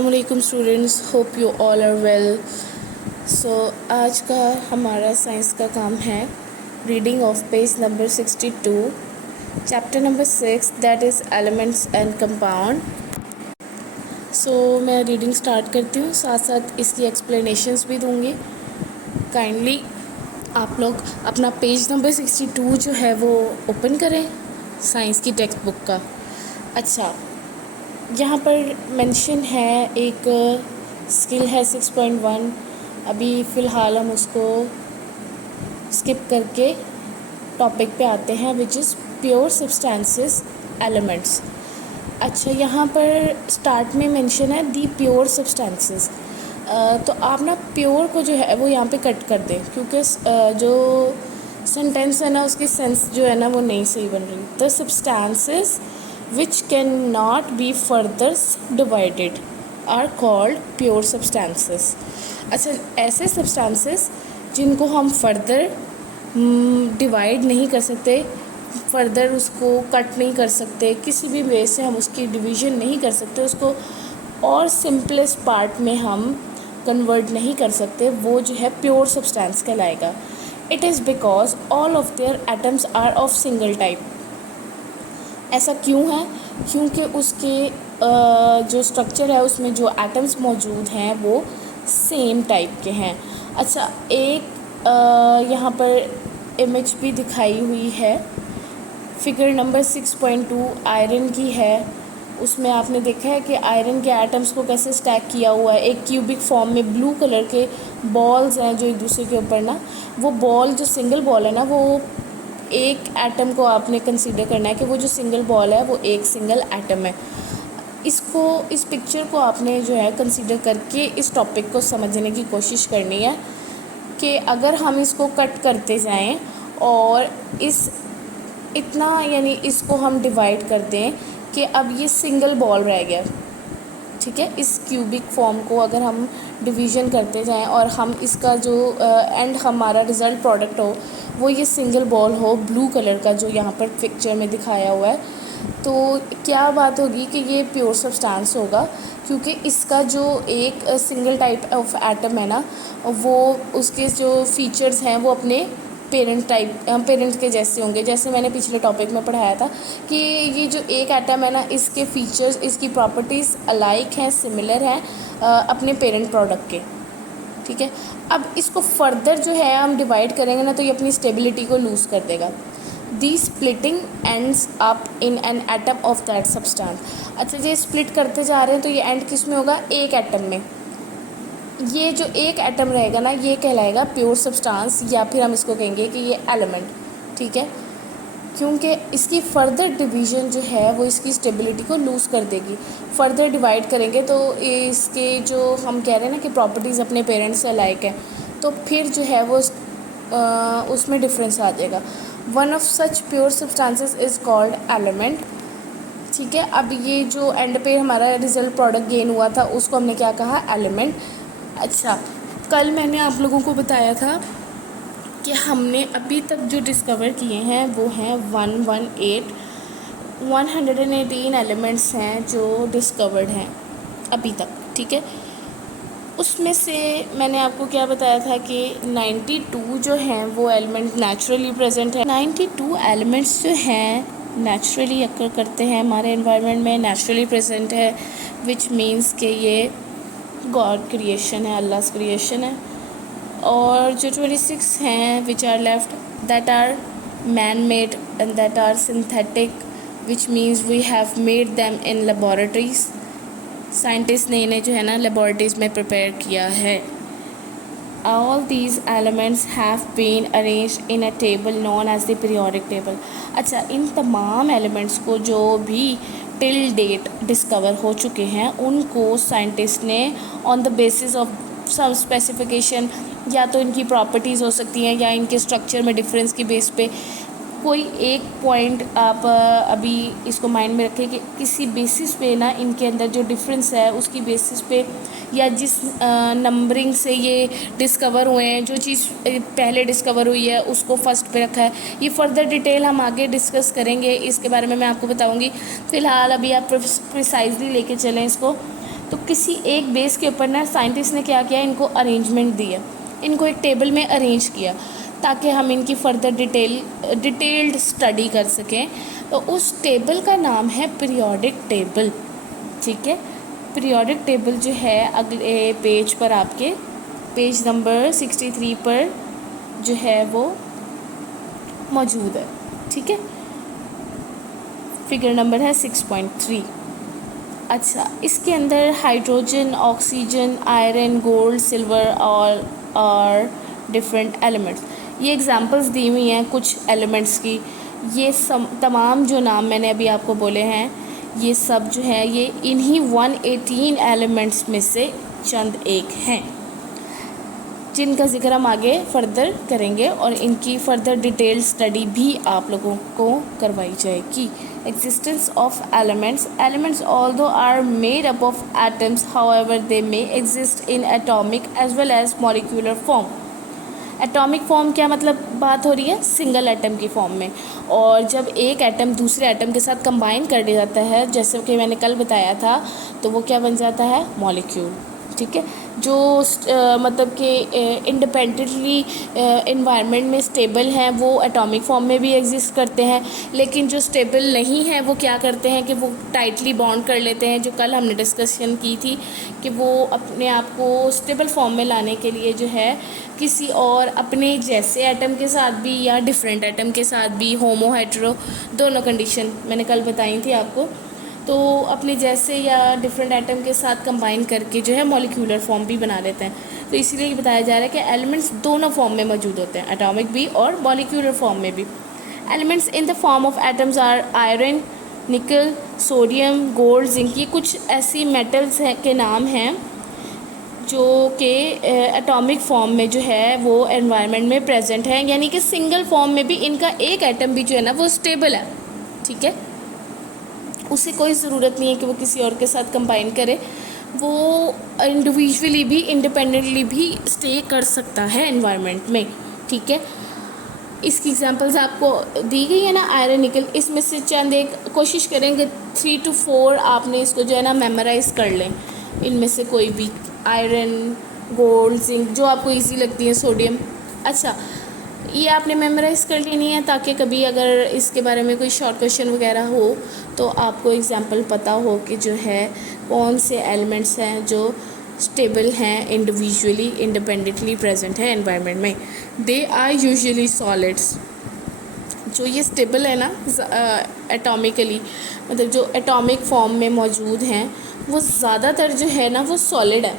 अस्सलामुअलैकुम students, hope you all are well. So आज का हमारा साइंस का काम है reading of page number 62, chapter number 6, that is elements and compound. So मैं रीडिंग स्टार्ट करती हूँ, साथ साथ इसकी एक्सप्लेनेशंस भी दूँगी। काइंडली आप लोग अपना पेज नंबर 62 जो है वो ओपन करें, साइंस की टेक्स्ट बुक का। अच्छा, यहाँ पर मेंशन है एक स्किल है 6.1। अभी फ़िलहाल हम उसको स्किप करके टॉपिक पे आते हैं, which is pure substances elements. अच्छा, यहाँ पर स्टार्ट में मेंशन है दी प्योर सब्सटेंसेस। तो आप ना प्योर को जो है वो यहाँ पे कट कर दें, क्योंकि जो सेंटेंस है ना उसकी सेंस जो है ना वो नहीं सही बन रही। The substances which cannot be further divided are called pure substances। अच्छा, ऐसे substances जिनको हम फर्दर डिवाइड नहीं कर सकते, फर्दर उसको कट नहीं कर सकते, किसी भी वे से हम उसकी डिवीज़न नहीं कर सकते, उसको और सिंपलेस्ट पार्ट में हम कन्वर्ट नहीं कर सकते, वो जो है प्योर सब्सटेंस कहलाएगा। It is because all of their atoms are of single type. ऐसा क्यों है? क्योंकि उसके जो स्ट्रक्चर है उसमें जो एटम्स मौजूद हैं वो सेम टाइप के हैं। अच्छा, एक यहाँ पर इमेज भी दिखाई हुई है, फिगर नंबर 6.2 आयरन की है। उसमें आपने देखा है कि आयरन के एटम्स को कैसे स्टैक किया हुआ है, एक क्यूबिक फॉर्म में ब्लू कलर के बॉल्स हैं जो एक दूसरे के ऊपर ना, वो बॉल जो सिंगल बॉल है ना, वो एक एटम को आपने कंसीडर करना है कि वो जो सिंगल बॉल है वो एक सिंगल एटम है। इसको, इस पिक्चर को आपने जो है कंसीडर करके इस टॉपिक को समझने की कोशिश करनी है कि अगर हम इसको कट करते जाएं और इतना यानी इसको हम डिवाइड कर दें कि अब ये सिंगल बॉल रह गया, ठीक है। इस क्यूबिक फॉर्म को अगर हम डिवीज़न करते जाएं और हम इसका जो एंड हमारा रिज़ल्ट प्रोडक्ट हो वो ये सिंगल बॉल हो ब्लू कलर का, जो यहाँ पर पिक्चर में दिखाया हुआ है, तो क्या बात होगी कि ये प्योर सब्सटेंस होगा, क्योंकि इसका जो एक सिंगल टाइप ऑफ एटम है ना, वो उसके जो फीचर्स हैं वो अपने पेरेंट के जैसे होंगे। जैसे मैंने पिछले टॉपिक में पढ़ाया था कि ये जो एक एटम है ना, इसके फीचर्स, इसकी प्रॉपर्टीज़ अलाइक हैं, सिमिलर हैं अपने पेरेंट प्रोडक्ट के, ठीक है। अब इसको फर्दर जो है हम डिवाइड करेंगे ना तो ये अपनी स्टेबिलिटी को लूज़ कर देगा। The splitting ends up in an atom of that substance. अच्छा, ये स्प्लिट करते जा रहे हैं तो ये एंड किस में होगा? एक एटम में। ये जो एक एटम रहेगा ना ये कहलाएगा प्योर सब्सटेंस, या फिर हम इसको कहेंगे कि ये एलिमेंट, ठीक है, क्योंकि इसकी फ़र्दर डिवीज़न जो है वो इसकी स्टेबिलिटी को लूज़ कर देगी। फर्दर डिवाइड करेंगे तो इसके जो हम कह रहे हैं ना कि प्रॉपर्टीज़ अपने पेरेंट्स से अलाइक है, तो फिर जो है वो उसमें डिफरेंस आ जाएगा। One of such pure substances is called element, ठीक है। अब ये जो एंड पे हमारा रिज़ल्ट प्रोडक्ट गेन हुआ था उसको हमने क्या कहा? एलिमेंट। अच्छा, कल मैंने आप लोगों को बताया था कि हमने अभी तक जो डिस्कवर किए हैं वो हैं 118 एलिमेंट्स हैं जो डिस्कवर्ड हैं अभी तक, ठीक है। उसमें से मैंने आपको क्या बताया था कि 92 जो हैं वो एलिमेंट नेचुरली प्रेजेंट है। 92 एलिमेंट्स जो हैं नेचुरली अकर करते हैं हमारे एनवायरनमेंट में, नेचुरली प्रेजेंट है, विच मीन्स कि ये गॉड क्रिएशन है, अल्लाह क्रिएशन है। और जो 26 हैं which are left, that are man made and that are synthetic, which means we have made them in laboratories. Scientist ने इन्हें जो है ना लेबॉरेटरीज में प्रिपेयर किया है। All these elements have been arranged in a table known as the periodic table. अच्छा, इन तमाम एलिमेंट्स को जो भी टिल डेट डिस्कवर हो चुके हैं उनको साइंटिस्ट ने ऑन द बेसिस ऑफ सब स्पेसिफिकेशन, या तो इनकी प्रॉपर्टीज़ हो सकती हैं या इनके स्ट्रक्चर में डिफरेंस की बेस पे, कोई एक पॉइंट आप अभी इसको माइंड में रखें कि किसी बेसिस पे ना इनके अंदर जो डिफरेंस है उसकी बेसिस पे, या जिस नंबरिंग से ये डिस्कवर हुए हैं, जो चीज़ पहले डिस्कवर हुई है उसको फर्स्ट पे रखा है। ये फर्दर डिटेल हम आगे डिस्कस करेंगे, इसके बारे में मैं आपको बताऊंगी। फ़िलहाल अभी आप प्रिसाइजली लेके चलें इसको। तो किसी एक बेस के ऊपर ना साइंटिस्ट ने क्या किया, इनको अरेंजमेंट दी है, इनको एक टेबल में अरेंज किया ताकि हम इनकी फर्दर डिटेल्ड स्टडी कर सकें। तो उस टेबल का नाम है पीरियोडिक टेबल। ठीक है, पीरियोडिक टेबल जो है अगले पेज पर, आपके पेज नंबर 63 पर जो है वो मौजूद है। ठीक है, फिगर नंबर है 6.3। अच्छा, इसके अंदर hydrogen, oxygen, iron, gold, silver और डिफरेंट एलिमेंट्स, ये एग्जांपल्स दी हुई हैं कुछ एलिमेंट्स की। ये तमाम जो नाम मैंने अभी आपको बोले हैं, ये सब जो है ये इन्हीं 118 एलिमेंट्स में से चंद एक हैं जिनका जिक्र हम आगे फर्दर करेंगे और इनकी फर्दर डिटेल स्टडी भी आप लोगों को करवाई जाएगी। Existence of elements although are made up of atoms, however they may exist in atomic as well as molecular form। Atomic form क्या मतलब बात हो रही है, सिंगल एटम की फॉर्म में। और जब एक एटम दूसरे एटम के साथ कंबाइन कर दिया जाता है, जैसे कि मैंने कल बताया था, तो वो क्या बन जाता है, मॉलिक्यूल। ठीक है, जो मतलब कि इंडिपेंडेंटली इन्वायरमेंट में स्टेबल हैं वो एटॉमिक फॉर्म में भी एग्जिस्ट करते हैं, लेकिन जो स्टेबल नहीं है वो क्या करते हैं कि वो टाइटली बॉन्ड कर लेते हैं, जो कल हमने डिस्कशन की थी कि वो अपने आप को स्टेबल फॉर्म में लाने के लिए जो है किसी और अपने जैसे एटम के साथ भी या डिफरेंट एटम के साथ भी, होमो हेटेरो दोनों कंडीशन मैंने कल बताई थी आपको, तो अपने जैसे या डिफरेंट एटम के साथ कंबाइन करके जो है मॉलिक्यूलर फॉर्म भी बना लेते हैं। तो इसीलिए ये बताया जा रहा है कि एलिमेंट्स दोनों फॉर्म में मौजूद होते हैं, एटॉमिक भी और मॉलिक्यूलर फॉर्म में भी। Elements in the form of atoms are iron, nickel, sodium, gold, zinc. ये कुछ ऐसी मेटल्स हैं के नाम हैं जो कि एटॉमिक फॉर्म में जो है वो एनवायरनमेंट में प्रेजेंट है, यानी कि सिंगल फॉर्म में भी इनका एक एटम भी जो है ना वो स्टेबल है। ठीक है, उसे कोई ज़रूरत नहीं है कि वो किसी और के साथ कंबाइन करे, वो इंडिविजुअली भी इंडिपेंडेंटली भी स्टे कर सकता है एनवायरनमेंट में। ठीक है, इसकी एग्जांपल्स आपको दी गई है ना, आयरन, निकल। इसमें से चंद एक कोशिश करेंगे 3 to 4 आपने इसको जो है ना मेमोराइज़ कर लें, इनमें से कोई भी, आयरन, गोल्ड, जिंक, जो आपको ईजी लगती है, सोडियम। अच्छा, ये आपने मेमोराइज़ कर लेनी है ताकि कभी अगर इसके बारे में कोई शॉर्ट क्वेश्चन वगैरह हो तो आपको एग्जांपल पता हो कि जो है कौन से एलिमेंट्स हैं जो स्टेबल हैं, इंडिविजुअली इंडिपेंडेंटली प्रेजेंट है एनवायरनमेंट में। They are usually solids. जो ये स्टेबल है ना एटॉमिकली, मतलब जो एटॉमिक फॉर्म में मौजूद हैं, वो ज़्यादातर जो है ना वो सॉलिड है।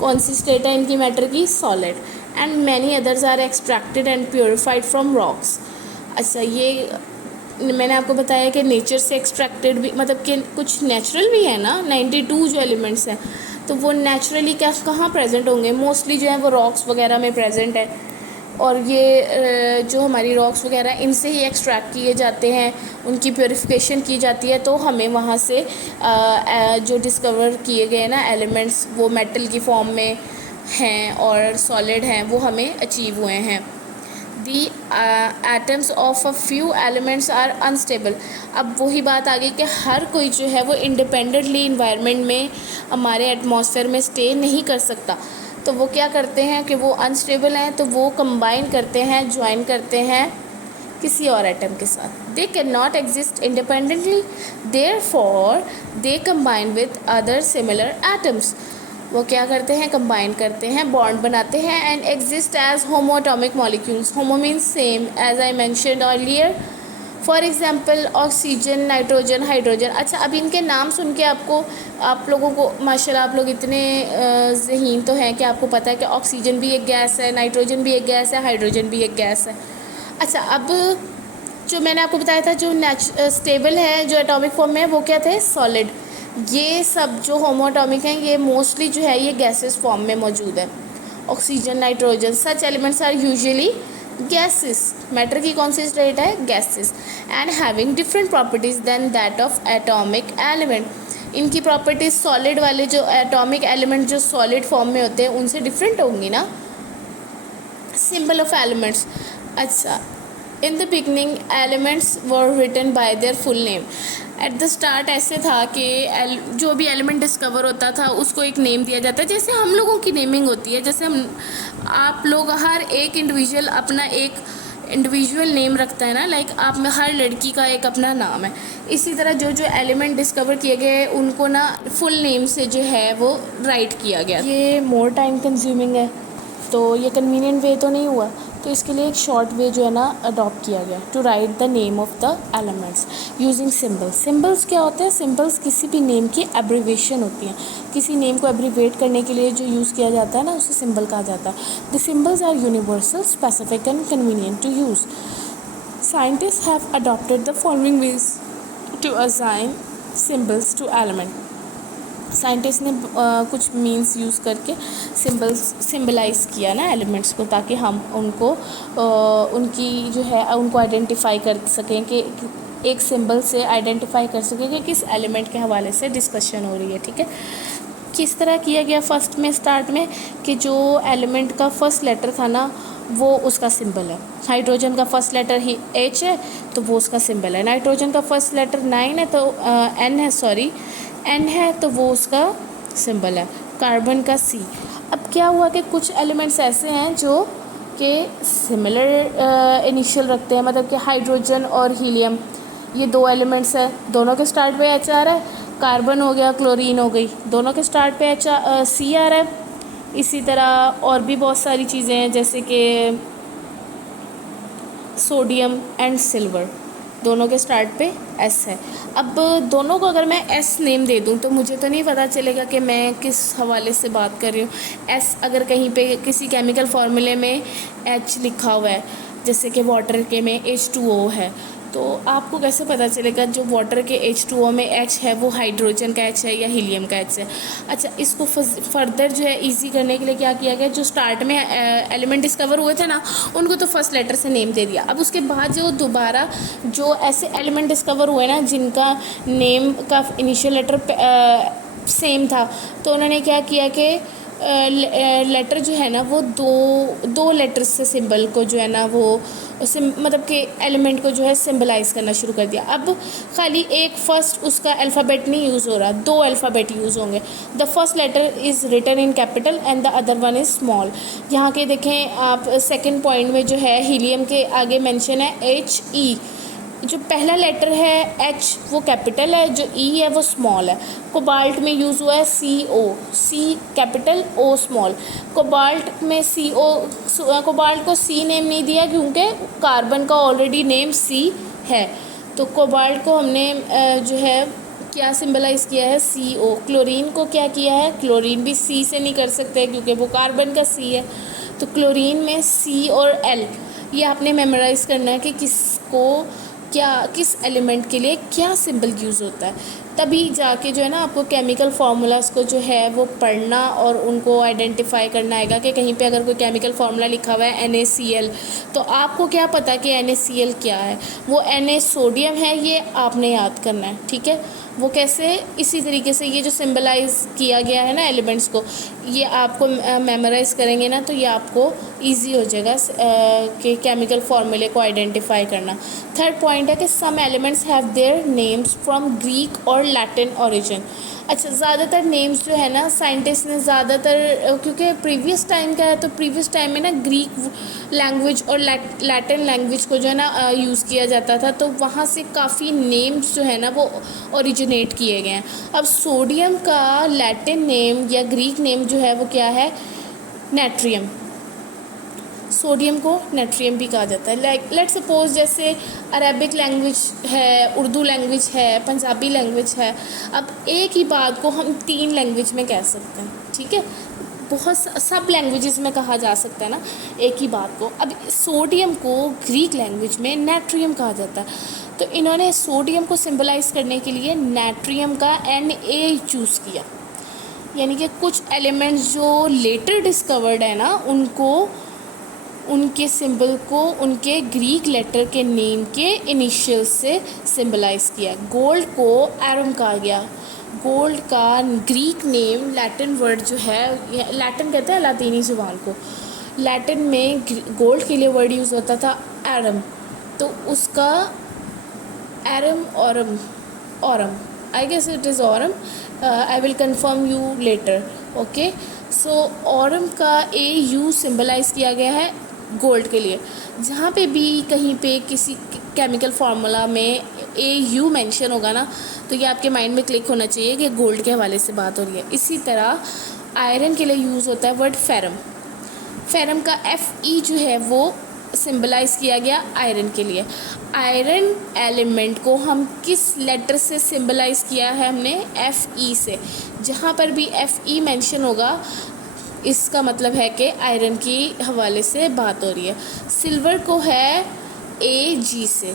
कौन सी स्टेट है इनकी मैटर की, solid. And many others are extracted and purified from rocks. अच्छा, ये मैंने आपको बताया कि नेचर से एक्सट्रैक्टेड भी, मतलब कि कुछ नेचुरल भी है ना, 92 जो एलिमेंट्स हैं, तो वो नेचुरली क्या कहाँ प्रेजेंट होंगे, मोस्टली जो है वो रॉक्स वगैरह में प्रेजेंट है। और ये जो हमारी रॉक्स वगैरह इनसे ही एक्सट्रैक्ट किए जाते हैं, उनकी प्योरीफिकेशन की जाती है, तो हमें वहाँ से जो डिस्कवर किए गए ना एलिमेंट्स वो मेटल की फॉर्म में हैं और सॉलिड हैं, वो हमें अचीव हुए हैं। The atoms of a few elements are unstable. अब वही बात आ गई कि हर कोई जो है वो इंडिपेंडेंटली इन्वायरमेंट में हमारे एटमॉस्फेयर में स्टे नहीं कर सकता, तो वो क्या करते हैं कि वो अनस्टेबल हैं, तो वो कंबाइन करते हैं, ज्वाइन करते हैं किसी और एटम के साथ। They can not exist independently, therefore they combine with other similar atoms. वो क्या करते हैं, कंबाइन करते हैं, बॉन्ड बनाते हैं, and exist as homoatomic molecules. Homo means same, as I mentioned earlier. For example oxygen, nitrogen, hydrogen. अच्छा, अब इनके नाम सुन के आप लोगों को माशाल्लाह आप लोग इतने ज़हीन तो हैं कि आपको पता है कि ऑक्सीजन भी एक गैस है, नाइट्रोजन भी एक गैस है, हाइड्रोजन भी एक गैस है। अच्छा, अब जो मैंने आपको बताया था जो स्टेबल है, जो एटॉमिक फॉर्म में है, वो क्या थे, सॉलिड। ये सब जो होमोएटॉमिक हैं ये मोस्टली जो है ये गैसेस फॉर्म में मौजूद है। Oxygen, nitrogen, such elements are usually gases. Matter की कौन सी स्टेट है, gases. And having different properties than that of atomic element. इनकी प्रॉपर्टीज सॉलिड वाले जो एटॉमिक एलिमेंट जो सॉलिड फॉर्म में होते हैं उनसे डिफरेंट होंगी ना। Symbol of elements. अच्छा, in the beginning elements were written by their full name. At the start ऐसे था कि जो भी एलिमेंट डिस्कवर होता था उसको एक नेम दिया जाता है, जैसे हम लोगों की नेमिंग होती है, जैसे हम आप लोग हर एक इंडिविजुअल अपना एक इंडिविजुअल नेम रखता है ना, लाइक आप में हर लड़की का एक अपना नाम है। इसी तरह जो जो एलिमेंट डिस्कवर किए गए उनको ना फुल नेम से जो है वो राइट किया गया। ये मोर टाइम कंज्यूमिंग है, तो ये कन्वीनियंट वे तो नहीं हुआ, तो इसके लिए एक शॉर्ट वे जो है ना अडॉप्ट किया गया, to write the name of the elements using symbols. Symbols क्या होते हैं? सिम्बल्स किसी भी नेम की एब्रीवेशन होती हैं। किसी नेम को एब्रीवेट करने के लिए जो यूज़ किया जाता है ना, उसे सिम्बल कहा जाता है। The symbols are universal, specific and convenient to use. Scientists have adopted the following ways to assign symbols to element. Scientist ने कुछ मीन्स यूज़ करके सिम्बलाइज़ किया ना एलिमेंट्स को, ताकि हम उनको उनकी जो है उनको आइडेंटिफाई कर सकें, कि एक सिंबल से आइडेंटिफाई कर सकें कि किस एलिमेंट के हवाले से डिस्कशन हो रही है। ठीक है, किस तरह किया गया? फर्स्ट में स्टार्ट में कि जो एलिमेंट का फर्स्ट लेटर था ना वो उसका सिंबल है। हाइड्रोजन का फर्स्ट लेटर ही H है तो वो उसका सिंबल है। नाइट्रोजन का फर्स्ट लेटर 9 है तो N है तो वो उसका सिंबल है। कार्बन का C। अब क्या हुआ कि कुछ एलिमेंट्स ऐसे हैं जो कि सिमिलर इनिशियल रखते हैं, मतलब कि हाइड्रोजन और हीलियम ये दो एलिमेंट्स है, दोनों के स्टार्ट पे H आ रहा है। कार्बन हो गया, क्लोरीन हो गई, दोनों के स्टार्ट पे C आ रहा है। इसी तरह और भी बहुत सारी चीज़ें हैं, जैसे कि सोडियम एंड सिल्वर, दोनों के स्टार्ट पे S है। अब दोनों को अगर मैं S नेम दे दूं तो मुझे तो नहीं पता चलेगा कि मैं किस हवाले से बात कर रही हूँ। S अगर कहीं पे किसी केमिकल फार्मूले में H लिखा हुआ है, जैसे कि वाटर के में H2O है, तो आपको कैसे पता चलेगा जो वाटर के H2O में H है वो हाइड्रोजन का H है या हीलियम का H है? अच्छा, इसको फर्दर जो है इजी करने के लिए क्या किया गया, जो स्टार्ट में एलिमेंट डिस्कवर हुए थे ना उनको तो फर्स्ट लेटर से नेम दे दिया। अब उसके बाद जो दोबारा जो ऐसे एलिमेंट डिस्कवर हुए ना जिनका नेम का इनिशियल लेटर सेम था, तो उन्होंने क्या किया कि लेटर जो है ना वो दो लेटर्स से सिंबल को जो है ना वो मतलब कि एलिमेंट को जो है सिंबलाइज करना शुरू कर दिया। अब खाली एक फर्स्ट उसका अल्फ़ाबेट नहीं यूज़ हो रहा, दो अल्फ़ाबेट यूज़ होंगे। The first letter is written in capital and the other one is small. यहाँ के देखें आप सेकंड पॉइंट में जो है हीलियम के आगे मेंशन है HE। जो पहला लेटर है H वो कैपिटल है, जो E है वो स्मॉल है। कोबाल्ट में यूज़ हुआ है CO, C capital O small. Cobalt में कोबाल्ट को C नेम नहीं दिया क्योंकि कार्बन का ऑलरेडी नेम C है, तो कोबाल्ट को हमने जो है क्या सिंबलाइज़ किया है, CO। क्लोरीन को क्या किया है, क्लोरीन भी C से नहीं कर सकते क्योंकि वो कार्बन का C है, तो क्लोरीन में C और L। ये आपने मेमोराइज़ करना है कि किस एलिमेंट के लिए क्या सिंबल यूज़ होता है, तभी जाके जो है ना आपको केमिकल फार्मूलाज को जो है वो पढ़ना और उनको आइडेंटिफाई करना आएगा। कि कहीं पे अगर कोई केमिकल फार्मूला लिखा हुआ है NaCl, तो आपको क्या पता कि NaCl क्या है, वो Na सोडियम है, ये आपने याद करना है। ठीक है, वो कैसे, इसी तरीके से ये जो सिंबलाइज किया गया है ना एलिमेंट्स को, ये आपको मेमोराइज़ करेंगे ना तो ये आपको ईजी हो जाएगा कि केमिकल फार्मूले को आइडेंटिफाई करना। थर्ड पॉइंट है कि some elements have their names from Greek और लैटिन ओरिजिन। अच्छा, ज़्यादातर नेम्स जो है ना साइंटिस्ट ने ज़्यादातर, क्योंकि प्रीवियस टाइम का है तो प्रीवियस टाइम में ना ग्रीक लैंग्वेज और लैटिन लैंग्वेज को जो है ना यूज़ किया जाता था, तो वहाँ से काफ़ी नेम्स जो है ना वो ओरिजिनेट किए गए हैं। अब सोडियम का लैटिन नेम या ग्रीक नेम जो है वो क्या है, नेट्रियम। सोडियम को नेट्रियम भी कहा जाता है। लाइक लेट्स सपोज जैसे अरेबिक लैंग्वेज है, उर्दू लैंग्वेज है, पंजाबी लैंग्वेज है। अब एक ही बात को हम 3 लैंग्वेज में कह सकते हैं। ठीक है, बहुत सब लैंग्वेजेस में कहा जा सकता है ना एक ही बात को। अब सोडियम को ग्रीक लैंग्वेज में नेट्रियम कहा जाता है, तो इन्होंने सोडियम को सिंबलाइज करने के लिए नेट्रियम का Na चूज़ किया। यानी कि कुछ एलिमेंट्स जो लेटर डिस्कवर्ड है ना उनके सिंबल को उनके ग्रीक लेटर के नेम के इनिशियल से सिंबलाइज किया। गोल्ड को एरम कहा गया। गोल्ड का ग्रीक नेम, लैटिन वर्ड जो है, लैटिन कहते हैं लातीनी ज़ुबान को, लैटिन में गोल्ड के लिए वर्ड यूज़ होता था एरम, तो उसका एरम aurum aurum, I guess it is aurum, I will confirm you later. Okay, so aurum का AU सिम्बलाइज़ किया गया है गोल्ड के लिए. जहाँ पे भी कहीं पे किसी केमिकल फार्मूला में AU मेंशन होगा ना, तो ये आपके माइंड में क्लिक होना चाहिए कि गोल्ड के हवाले से बात हो रही है. इसी तरह आयरन के लिए यूज़ होता है वर्ड फेरम. फेरम का Fe जो है वो सिंबलाइज़ किया गया आयरन के लिए. आयरन एलिमेंट को हम किस लेटर से सिंबलाइज़ किया है हमने? Fe से. जहाँ पर भी Fe मेंशन होगा इसका मतलब है कि आयरन की हवाले से बात हो रही है. सिल्वर को है Ag से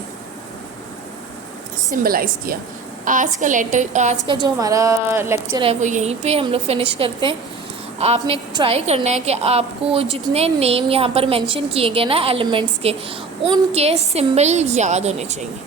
सिंबलाइज़ किया. आज का जो हमारा लेक्चर है वो यहीं पे हम लोग फिनिश करते हैं. आपने ट्राई करना है कि आपको जितने नेम यहाँ पर मेंशन किए गए ना एलिमेंट्स के, उनके सिंबल याद होने चाहिए.